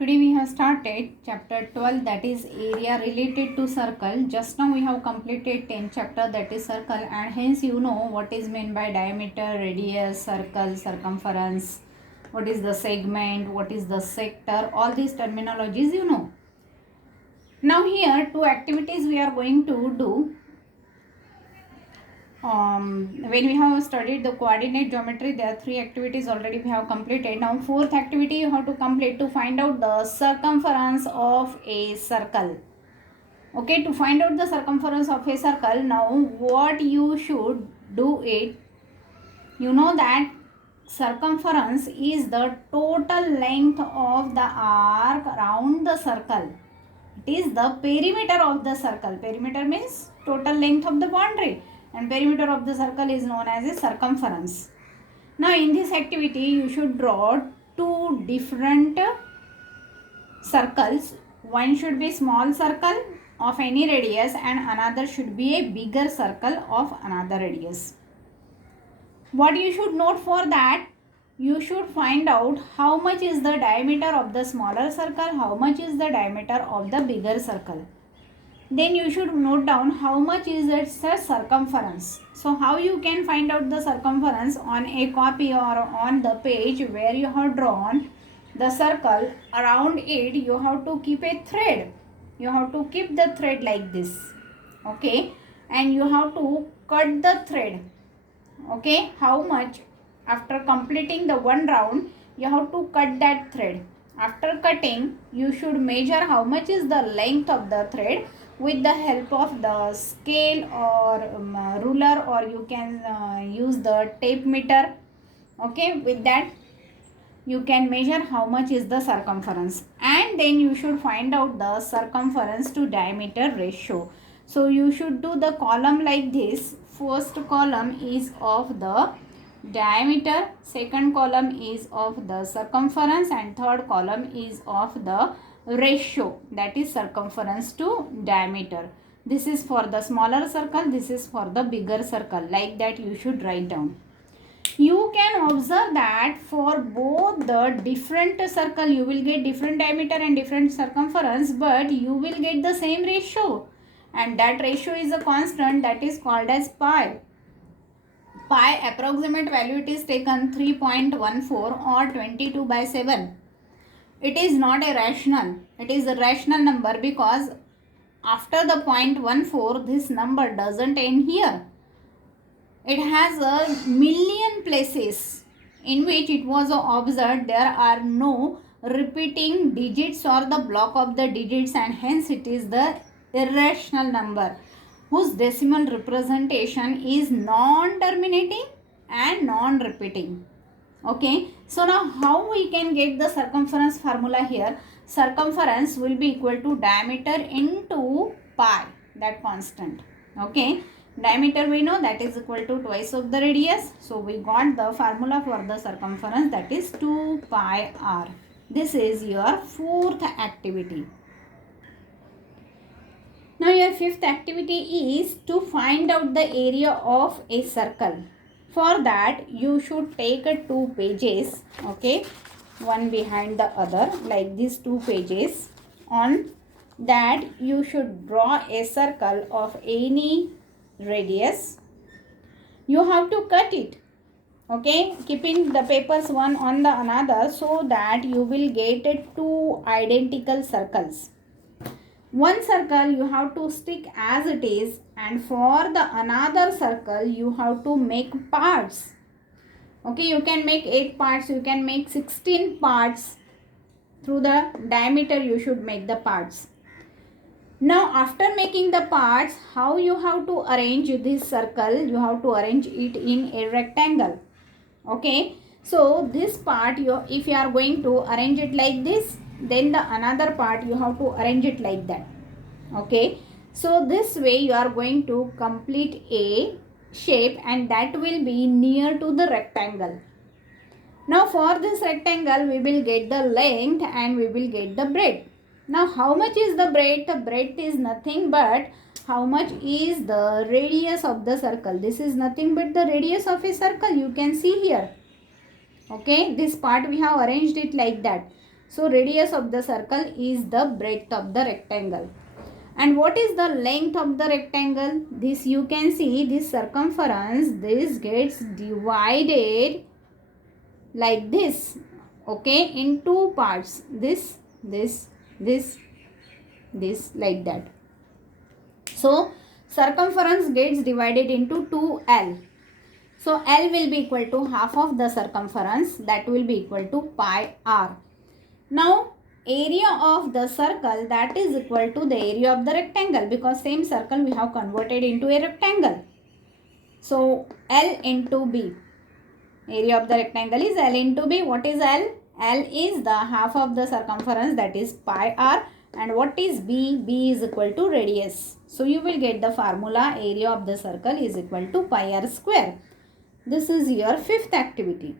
Today we have started chapter 12, that is area related to circle. Just now we have completed 10th chapter, that is circle, and hence you know what is meant by diameter, radius, circle, circumference, what is the segment, what is the sector, all these terminologies you know. Now here two activities we are going to do. When we have studied the coordinate geometry, there are three activities already we have completed. Now fourth activity you have to complete to find out the circumference of a circle. Okay, to find out the circumference of a circle, now what you should do it, you know that circumference is the total length of the arc around the circle. It is the perimeter of the circle. Perimeter means total length of the boundary, and perimeter of the circle is known as a circumference. Now in this activity you should draw two different circles. One should be small circle of any radius and another should be a bigger circle of another radius. What you should note for that, you should find out how much is the diameter of the smaller circle, how much is the diameter of the bigger circle. Then you should note down how much is its circumference. So how you can find out the circumference? On a copy or on the page where you have drawn the circle, around it you have to keep a thread. You have to keep the thread like this. Okay, and you have to cut the thread. Okay, how much? After completing the one round, you have to cut that thread. After cutting, you should measure how much is the length of the thread with the help of the scale or ruler, or you can use the tape meter. Okay, with that you can measure how much is the circumference, and then you should find out the circumference to diameter ratio. So you should do the column like this. First column is of the diameter, second column is of the circumference, and third column is of the ratio, that is circumference to diameter. This is for the smaller circle, this is for the bigger circle. Like that you should write down. You can observe that for both the different circle you will get different diameter and different circumference, but you will get the same ratio, and that ratio is a constant, that is called as pi. Pi approximate value, it is taken 3.14 or 22/7. It is not a rational. It is a rational number because after the 0.14 this number doesn't end here. It has a million places in which it was observed there are no repeating digits or the block of the digits, and hence it is the irrational number whose decimal representation is non-terminating and non-repeating. Okay, so now how we can get the circumference formula here? Circumference will be equal to diameter into pi, that constant. Okay, diameter we know that is equal to twice of the radius. So we got the formula for the circumference, that is 2 pi r. This is your fourth activity. Now your fifth activity is to find out the area of a circle. For that you should take two pages, okay, one behind the other, like these two pages. On that you should draw a circle of any radius. You have to cut it, okay, keeping the papers one on the another, so that you will get two identical circles. One circle you have to stick as it is, and for the another circle you have to make parts. Okay, you can make 8 parts, you can make 16 parts. Through the diameter you should make the parts. Now after making the parts, how you have to arrange this circle? You have to arrange it in a rectangle. Okay, so this part, if you are going to arrange it like this, then the another part you have to arrange it like that. Okay, so this way you are going to complete a shape, and that will be near to the rectangle. Now for this rectangle we will get the length and we will get the breadth. Now how much is the breadth? The breadth is nothing but how much is the radius of the circle. This is nothing but the radius of a circle, you can see here. Okay, this part we have arranged it like that. So radius of the circle is the breadth of the rectangle. And what is the length of the rectangle? This you can see, this circumference, this gets divided like this, okay, in two parts. This, like that. So circumference gets divided into 2L. So L will be equal to half of the circumference, that will be equal to pi r. Now area of the circle, that is equal to the area of the rectangle, because same circle we have converted into a rectangle. So L into B. Area of the rectangle is L into B. What is L? L is the half of the circumference, that is pi r. And what is B? B is equal to radius. So you will get the formula, area of the circle is equal to pi r square. This is your fifth activity.